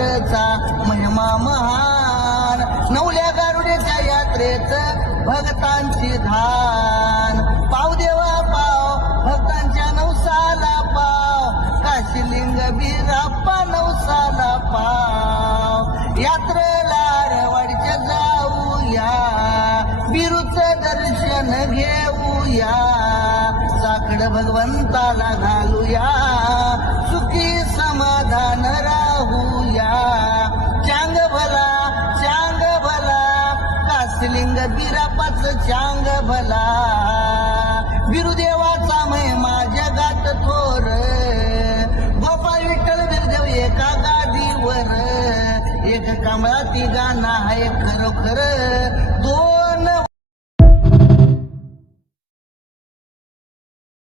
यात्रेचा महिमा महान नवल्या गारुड्याच्या यात्रेत भक्तांची धान पाव देवा पाव भक्तांच्या नवसाला पाव काशीलिंग बिराप्पा नवसाला पाव यात्रेला रवाडीच्या जाऊया बिरूचं दर्शन घेऊया साकड भगवंताला घालूया सुखी समाधान राहूया चांग भला काशीलिंग बिरापाच चांग भला बिरुदेवाचा महिमा जगात थोर गोपाळ विठ्ठल बिरदेव एका गादीवर एक कमळाती गाणं आहे खरोखर दोन